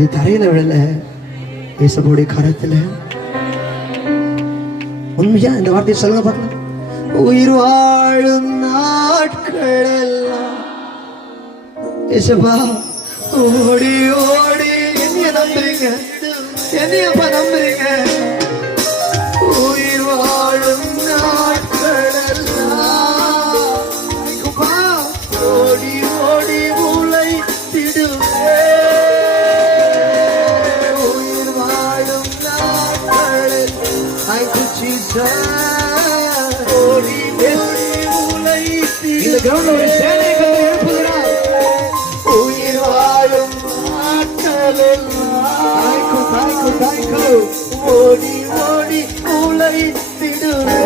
இது தரையில விழல, இயேசுவோடைய கரத்துல. உண்மையா இந்த வார்த்தையை சொல்லுங்க பார்க்கலாம். உயிர் வாழும் நாட்கள் எல்லாம் இயேசுவா ஓடி ஓடி என்னைய நம்புறீங்க, என்னையப்பா நம்புறீங்க. உயிர் வாழும் நாட்கள் எல்லாம் ஓடி ஓடி உழைத்திடுவே. உயிர் வாழும் நாட்கள் ஓடி ஓடி உழைத்திடுவே. இந்த கிரவுண்ட்ல ஒரு சேனை கண்டு எழுப்புகிறார். உயிர் வாழும் நாட்கள் எல்லாம் ஓடி ஓடி உழைத்திடுவே.